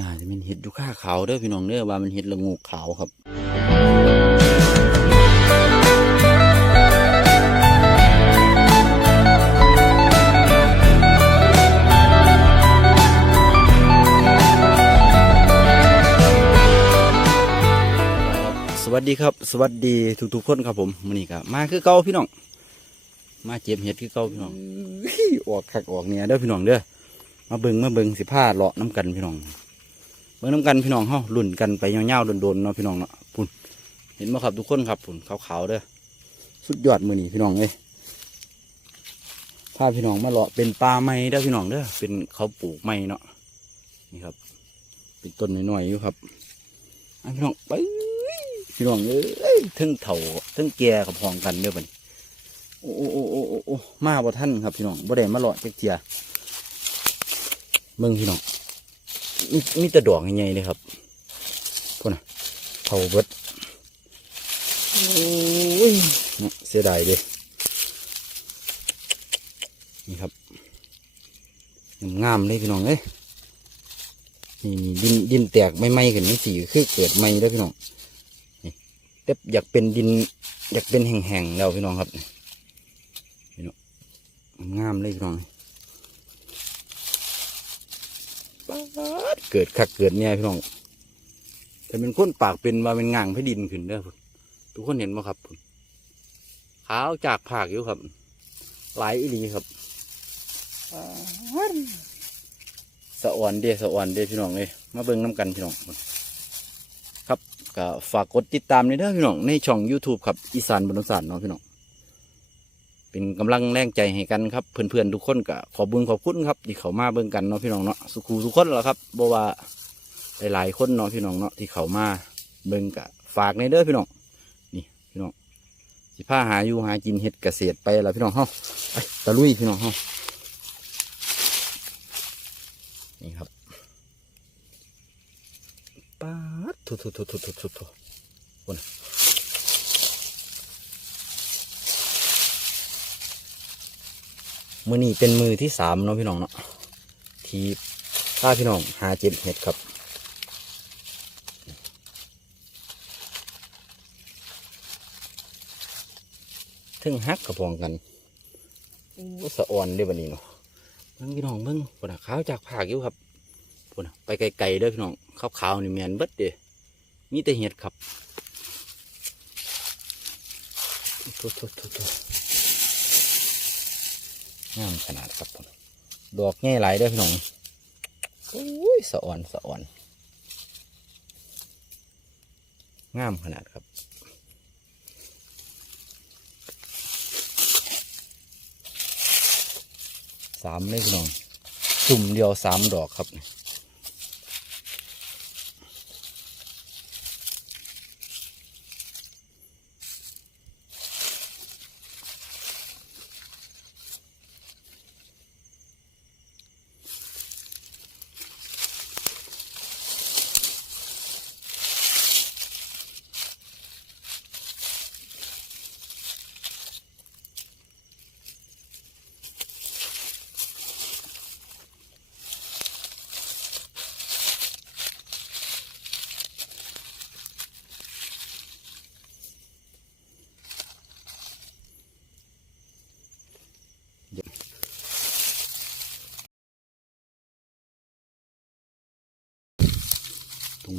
น่าจะเป็นเห็ดยูค่าขาวเด้อพี่น้องเด้อว่ามันเห็ดละงูขาวครับสวัสดีครับ สวัสดีทุกๆคนครับผมมื้อนี้ก็มาคือเก่าพี่น้อง มาเจ็บเห็ดคือเก่าพี่น้องออกคักออกเนี่ยเด้อพี่น้องเด้อมาเบิ่งมาเบิ่งสิผ้าเลาะน้ำกันพี่น้อง เบิ่งน้ำกันพี่น้องเฮาหลุ่นกันไปยาวๆโดนๆเนาะพี่น้องเนาะพุ่นเห็นบ่ครับทุกคนครับพุ่นขาวๆเด้อสุดยอดมือนี้พี่น้องเอ้ยพาพี่น้องมาเลาะเป็นปลาไม้เด้อพี่น้องเด้อเป็นเขาปลูกไม้เนาะนี่ครับ เป็นต้นน้อยๆอยู่ครับอะพี่น้องไปพี่น้องเอ้ยทั้งเถ่าทั้งแก่กับพองกันเด้อบันี้โอ้โอ้โอ้โอ้โอ้โอ้มาบ่ท่านครับพี่น้องบ่ได้มาเลาะจักเจียเบิ่งพี่น้อง มีมีแต่ดอกใหญ่ๆเลยครับพุ่นน่ะเผาเบิดโอ้ยเนาะเสียดายเด้นี่ครับงามๆเลยพี่น้องเอ้ยนี่นี่ดินดินแตกไม่ไหม้ขึ้นนี่สีคือเกิดไหม้แล้วพี่น้องนี่แต่อยากเป็นดิน อยากเป็นแห้งๆแล้วพี่น้องครับนี่พี่น้องงามเลยพี่น้อง ป๊าด เกิดคักเกิดเนี่ยพี่น้องแต่เป็นคนปากเป็นว่าเป็นง่างพดินขึ้นเด้อพุ่นทุกคนเห็นไหมครับพุ่นขาวจากผากอยู่ครับ หลายอีหลีครับป๊าดสะอ่อนเด้สะอ่อนเด้พี่น้องเลยมาเบิ่งน้ำกันพี่น้องพุ่นครับก็ฝากกดติดตามในเด้อพี่น้องในช่อง YouTube ครับอีสานบรรสานเนาะพี่น้อง เป็นกำลังแรงใจให้กันครับเพื่อนๆทุกคนก็ขอบุญขอบคุณครับที่เขามาเบิ่งกันเนาะพี่น้องเนาะสุขูทุกคนแหละครับบ่ว่าหลายๆคนเนาะพี่น้องเนาะที่เขามาเบิ่งกะฝากในเด้อพี่น้องนี่พี่น้องสิพาหาอยู่หากินเห็ดเกษตรไปแล้วพี่น้องเฮาไปตะลุยพี่น้องเฮานี่ครับป๊าดทุทุทุทุทุทุทุคน มือนี้เป็นมือที่สามเนาะพี่น้องเนาะที่ถ้าพี่น้องหาเจ็บเห็ดครับถึงฮักกระพองกันอู้สะอ่อนเด้บันนี้เนาะเบิ่งพี่น้องเบิ่งปนน่ะขาวจากผากอยู่ครับปนน่ะไปไกลๆเด้อพี่น้องขาวๆนี่แมนเบิดเด้มีแต่เห็ดครับโถ่ๆๆ งามขนาดครับผมดอกแง่หลายด้วยพี่น้องอุ้ยสะอ่อนสะอ่อนงามขนาดครับสามเลยพี่น้องจุ่มเดียวสามดอกครับตรง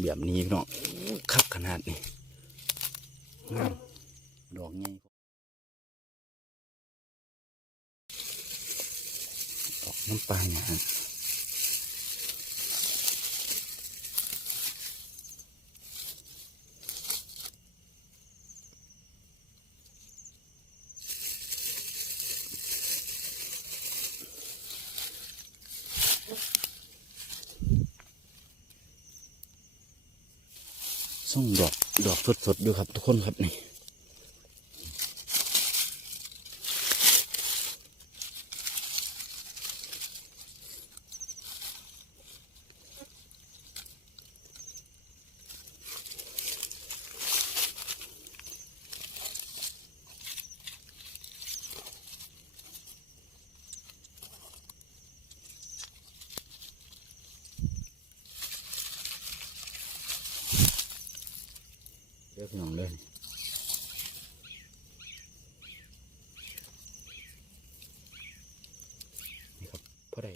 แบบนี้เนาะคักขนาดนี้งามดอกใหญ่ดอกน้ำปลาเนี่ย ส่งดอกดอกสดๆดูครับทุกคนครับนี่ พี่น้องเลยนี่ครับพอได้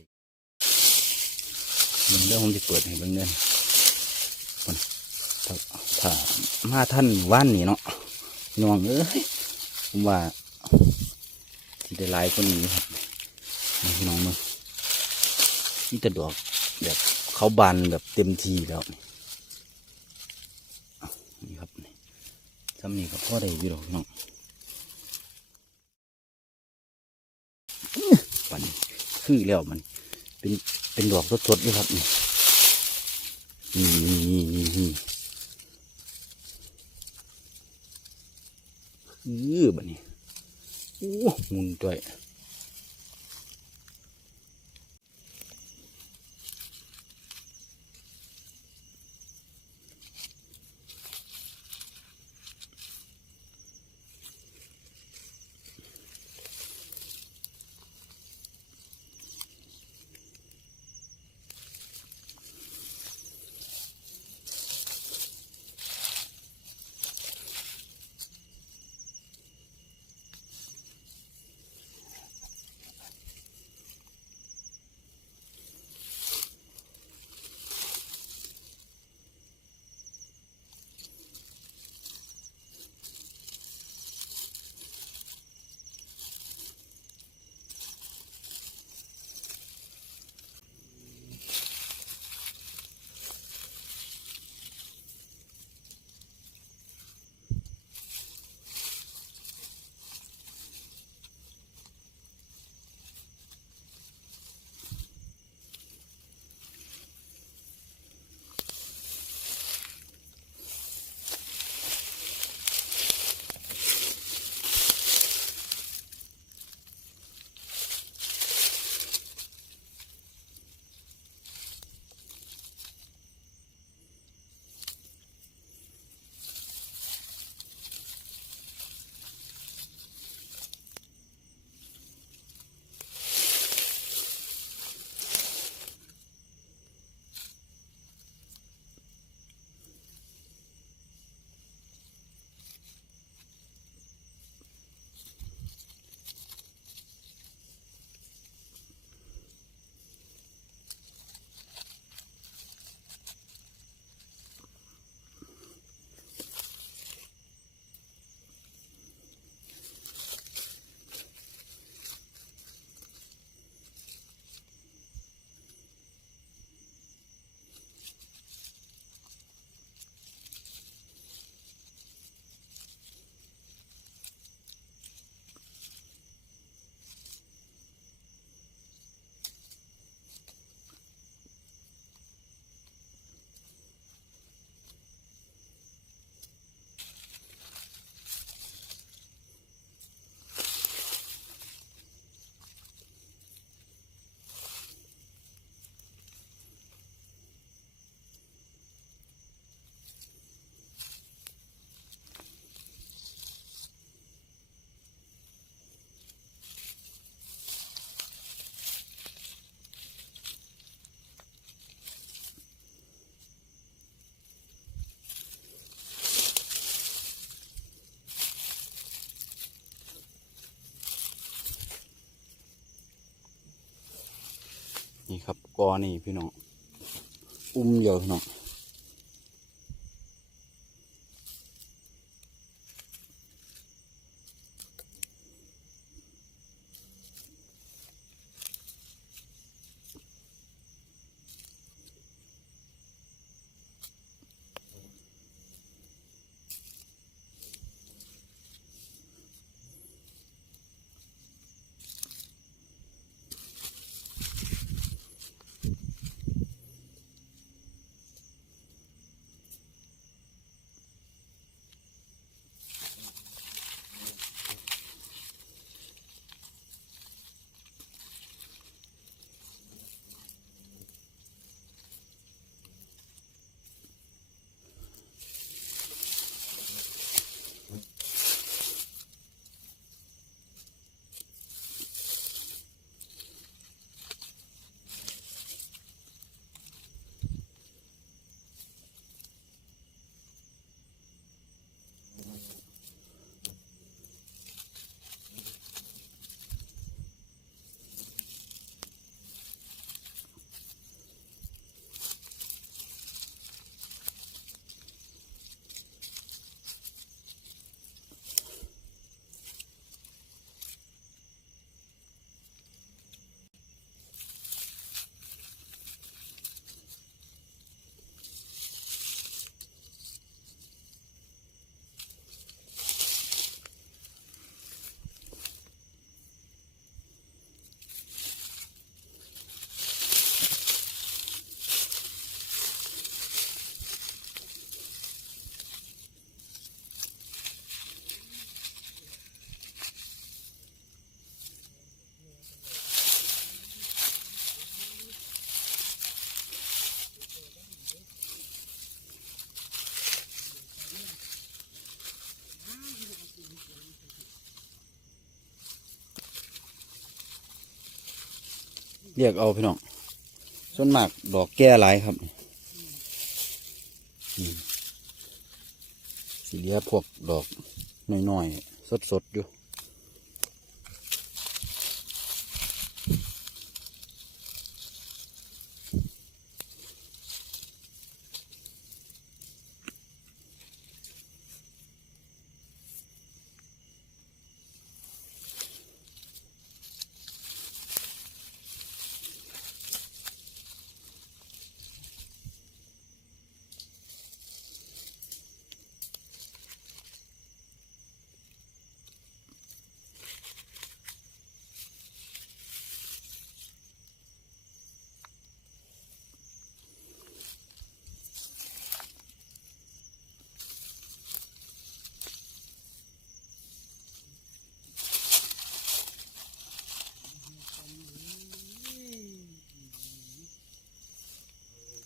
เบิ่งเรื่องผมจะเปิดให้เบิ่งเด้อมันถ้าถ้ามาท่านว่านนี่เนาะน้องเอ้ยผมว่าสิได้ลายคนนี้ครับนี่น้องมึงนี่แต่ดอกแบบเขาบานแบบเต็มทีแล้วนี่ครับ ทำนี่ก็พอได้อยู่ดอกน้องปันคือแล้วมัน เป็นเป็นดอกสดๆด้วยครับนี่นี่นี่นี่นี่อือบันนี้โอ้หมุนด้วย กอนี่พี่น้องอุ้มเดียวพี่น้อง เรียกเอาพี่น้องส่วนมากดอกแก่หลายครับสีเหลียพวกดอกน้อยๆสดๆอยู่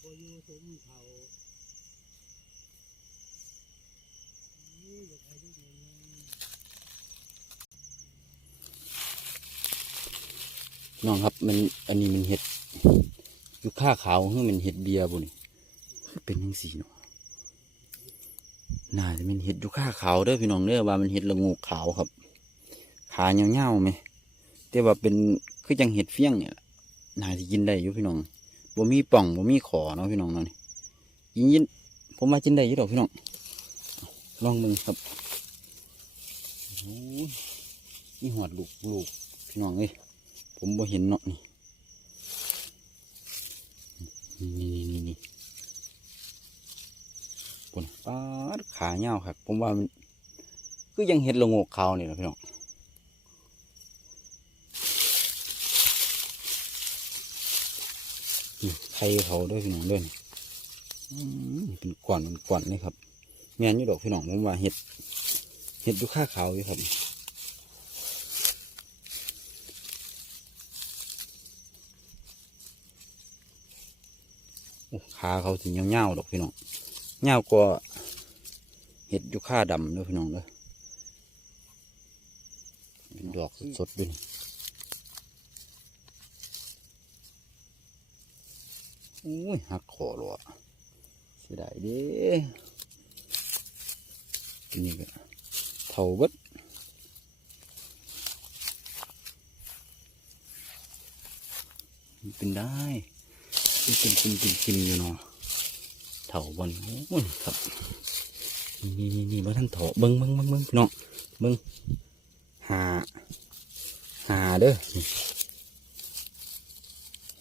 บ่อยู่สมเท่านี่อยากให้ลูกเรียน น้องครับมันอันนี้มันเห็ดอยู่ข้าขาวคือมันเห็ดเบียร์บุนี่เป็นยังสีเนาะน่าจะเป็นเห็ดอยู่ข้าขาวเด้อพี่น้องเด้อว่ามันเห็ดละงูขาวครับ ขาเงาๆไหมแต่ว่าเป็นคือจังเห็ดเฟี้ยงเนี่ยน่าจะกินได้อยู่พี่น้องบ่มีป่องบ่มีขอเนาะพี่น้องเนาะนี่ยินยินผมมากินได้อยู่ดอกพี่น้องลองมึงครับโอ้ยนี่หอดลูกลูกพี่น้องเอ้ย ผมบ่เห็นเนาะนี่นี่นี่นี่นี่นปาดขาเงาครับผมว่ามันคือยังเห็ดละงกขาวนี่นะพี่น้องนี่ไข่เขาด้วยพี่น้องด้วยนี่อืมเป็นก่อนเป็นก่อนเลยครับแม่นอยู่ดอกพี่น้องผมว่าเห็ดเห็ดอยู่ข้าขาวอยู่ครับ ขาเขาสิเงาๆดอกพี่น้องเงากว่าเห็ดยู่าดำด้อพี่น้องเด้อเป็นดอกสดๆด้วยนี่โอ้ยหักคอหรอเสียดายเด้นี่ก็เท่าบดเป็นได้ กินกินกินกินกินอยู่เนาะเถาบอลโอ้ยครับนี่นี่นี่มาท่านเถาเบิ้งเบิ้งเบิ้งเบิ้งพี่น้องเบิ้งหาหาเด้อนี่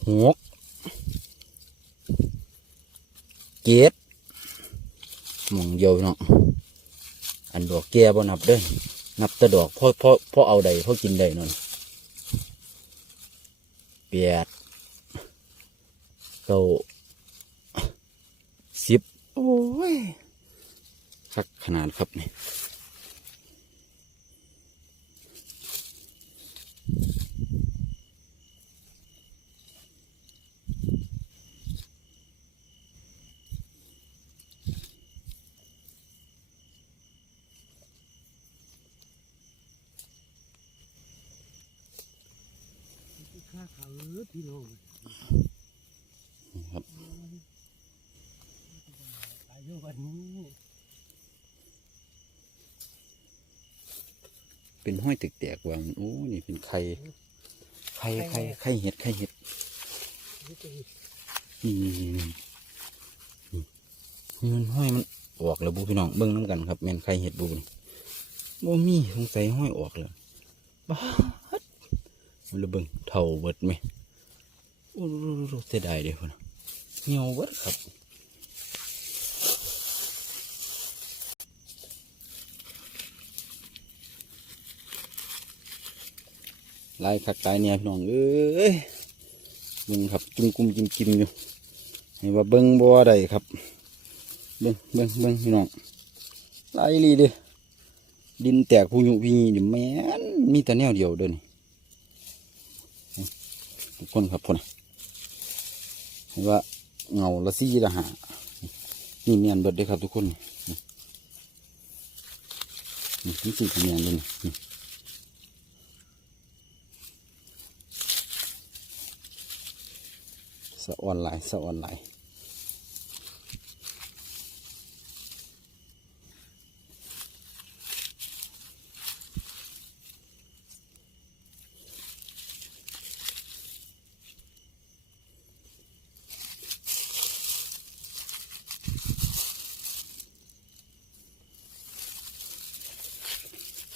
หกเจ็ดหมองเดียวพี่น้องอันดอกแก่บ่นับเด้อนับแต่ดอกพ่อพ่อพ่อเอาใดพ่อกินใดนั่นแปด เก้าสิบโอ้ยคักขนาดครับนี่ข้าเขาพี่น้อง นี่ครับ อายุวันนี้ เป็นห้อยตึกแตกวางโอ้นี่เป็นไข่ไข่ไข่ไข่เห็ดไข่เห็ดนี่เป็นนี่นี่นี่นี่นี่มันห้อยมันออกแล้วบูพี่น้องเบิ้งน้ำกันครับแม่นไข่เห็ดบูนี่บ่มีสงสัยห้อยออกแล้วบ้าดมันระเบิงเท่าเบิดไหมโอ้โหเสียดายเด้อพุ่นน่ะเหี่ยวเบิดครับ ลายคักลายเนี่ยพี่น้องเอ้ยเบิ่งครับจุ่มกุมจิ้มจิ้มอยู่ให้ว่าเบิ่งบ่ได้ครับ เบิ่งเบิ่งเบิ่งพี่น้องลายอีหลีเด้ดินแตกผู้ยุพี่นี่แม่นมีแต่แนวเดียวเด้อนี่นี่ทุกคนครับพ่นน่ะให้ว่าเงาละซี่ละหานี่เมียนเบิดเด้ครับทุกคนนี่นี่สีเมียนเลยนี่ สะอ่อนไหลสะอ่อนไหล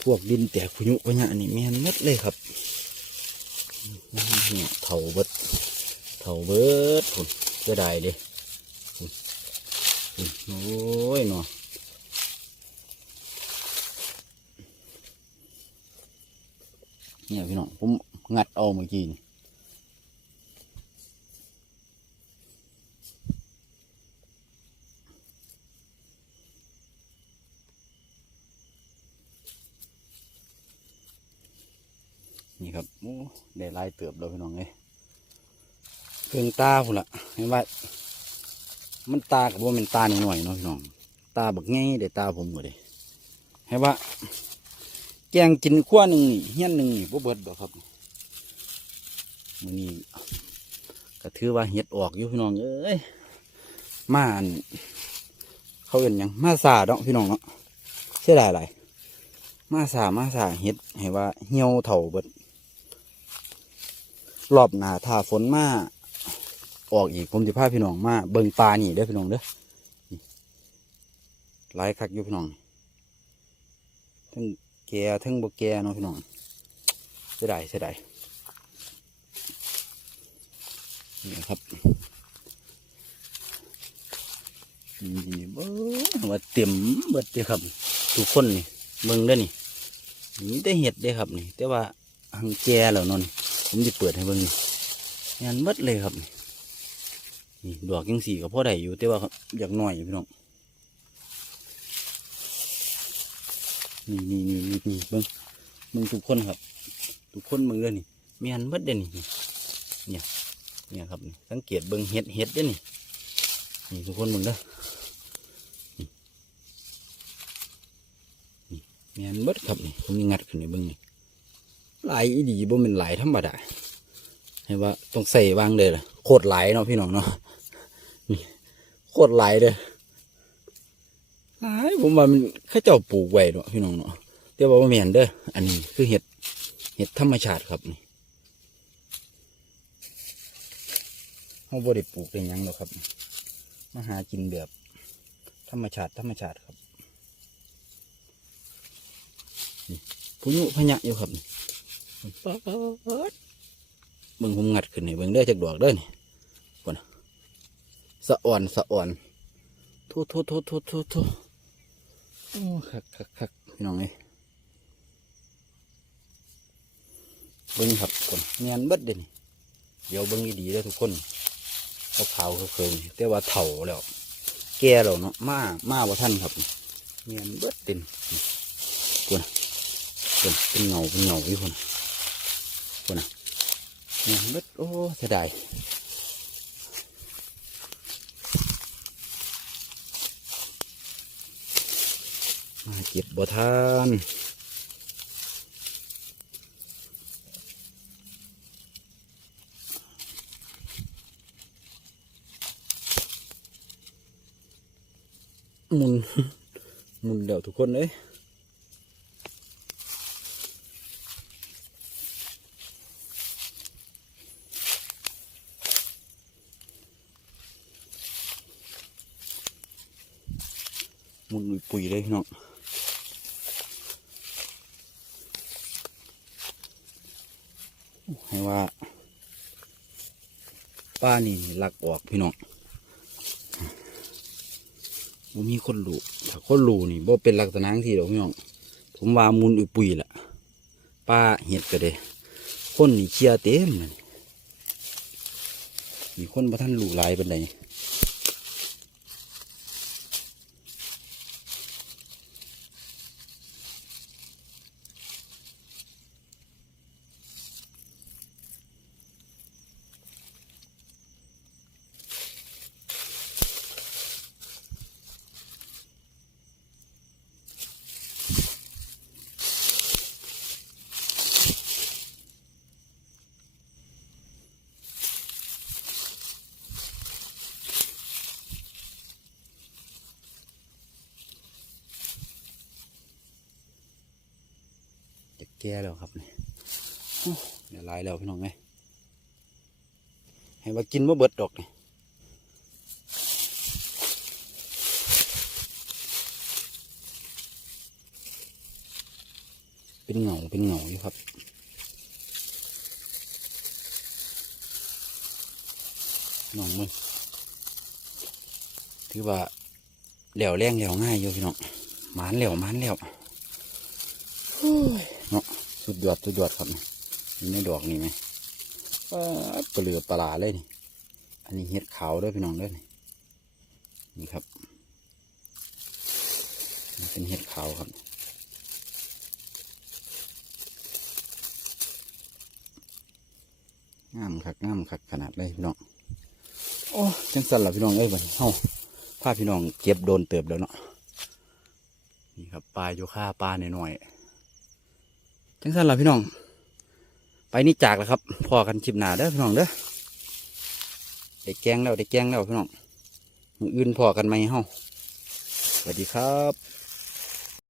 พวกดินแตกพยุพะยะนี่แม่นหมดเลยครับเนี่ยเถาเบิด เถาเบิดพุ่นเสียดายเด้พุ่นพุ่นโอ้ยเนาะเนี่ยพี่น้องผมงัดเอาเมื่อกี้นี่นี่ครับโอ้ได้ลายเติบแล้วพี่น้องเลย เครื่องตาพุ่นละเห็นว่า มันตากับว่ามันตาหน่อยๆเนาะพี่น้อง ตาบักไงเดี๋ยวตาผมก็ได้ให้ว่า แกงกินขั้วหนึ่งนี่เฮี้ยนหนึ่งนี่บ่เบิดดอกครับมื้อนี้ก็ถือว่าเห็ดออกอยู่พี่น้องเอ้ยมาอันเขาเอ็นยังมาสาดอกพี่น้องเนาะเสียดายหลายมาสามาสาเห็ดให้ว่าเหี่ยวเถ่าเบิดรอบหนาถ้าฝนมา ออกอีกผมจะพาพี่น้องมาเบิ่งปลานี่เด้อพี่น้องเด้อหลายคักอยู่พี่น้องทั้งแก่ทั้งบกแก่เนาะพี่น้องเสียดายเสียดายนี่ครับนี่เบิ้งว่าเต็มเบิดเลยครับทุกคนนี่เบิงเด้อนี่นี่ได้เห็ดเด้ครับนี่แต่ว่าหังแก่แล้วเนอนผมจะเปิดให้เบิ่งนี่งานเบิดเลยครับนี่ นี่ดอกยังสีก็พอได้อยู่แต่ว่าอยากหน่อยพี่น้องนี่นี่นี่นี่นี่เบิ้งเบิ้งทุกคนครับ ทุกคนเบิ้งเลยนี่มีอันเบิดเด่นนี่เนี่ยเนี่ยครับสังเกตเบิ้งเห็ดเห็ดเด้อนี่นี่ทุกคนเบิ้งเด้อมีอันเบิดครับนี่ผมงัดขึ้นในเบิ้งนี่หลายดีบ่เป็นหลายธรรมดาให้ว่าต้องใส่วางเลยล่ะโคตรหลายเนาะพี่น้องเนาะ นี่โคตรหลายเลยหลายผมว่ามันเข้าเจ้าปลูกไว้เนาะพี่น้องเนาะแต่ว่าบ่แม่นเด้ออันนี้คือเห็ดเห็ดธรรมชาติครับนี่เฮาบ่ได้ปลูกเป็นหยังหรอกครับมาหากินแบบธรรมชาติธรรมชาติครับนี่ผู้ยุพญะอยู่ครับนี่ป๊าดเบิ่งผมงัดขึ้นนี่เบิ่งเด้อจากดอกเด้อนี่ก่อนนะ สะอ่อนสะอ่อนทษโทษโทษโทษโทษโทษโอ้คักคักคักพี่น้องเอ้เบิ้งครับคนเงียนเบิดเด่นเดี๋ยวเบิ้งดีๆแล้วทุกคนเขาเผาเขาเคยแต่ว่าเถ่าแล้ว แก่แล้วเนาะมามาว่าท่านครับเงียนเบิดเด่นคนคนเป็นเงาเป็นเงาอยู่คนคนนะเงียนเบิดโอ้เสียดาย เก็บบ่ทานมุนมุนเดี๋ยวทุกคนเลยมุนปุ๋ยเลยพี่น้อง ให้ว่า ป้านี่ลักออกพี่น้องบ่มีคนรูถ้าคนรูนี่บ่เป็นลักษณะที่ดอกพี่น้องผมว่ามุนอุปุยละป้าเห็ดก็เด้คนนี่เชียเต็มเลยมีคนมาท่านรูหลายเป็นไง แก่แล้วครับนี่เดี๋ยวหลายแล้วพี่น้องไงให้ว่ากินบ่เบิดดอกนี่เป็นเหงาเป็นเหงาอยู่ครับน้องมึงถือว่าเหลวแรงเหลวง่ายอยู่พี่น้องมานเหลวมานเหลวโอ้ เนาะสุดยอดสุดยอดครับนี่ในดอกนี่ไหมป๊าดปลาเหลือปลาหลาเลยนี่ อันนี้เห็ดขาวด้วยพี่น้องด้วยนี่นี่ครับเป็นเห็ดขาวครับงามคักงามคักขนาดเลยพี่น้องโอ้จังสันล่ะพี่น้องเอ้ยบัดนี้เฮาพาพี่น้องเก็บโดนเติบแล้วเนาะนี่ครับปลาโยค่าปลาหน่อยๆ จังสันล่ะพี่น้อง ไปนี่จากแล้วครับ พอกันชิบหนาเด้อพี่น้องเด้อได้แกงแล้วได้แกงแล้วพี่น้องมืออื่นพอกันไหมเฮ้าสวัสดีครับ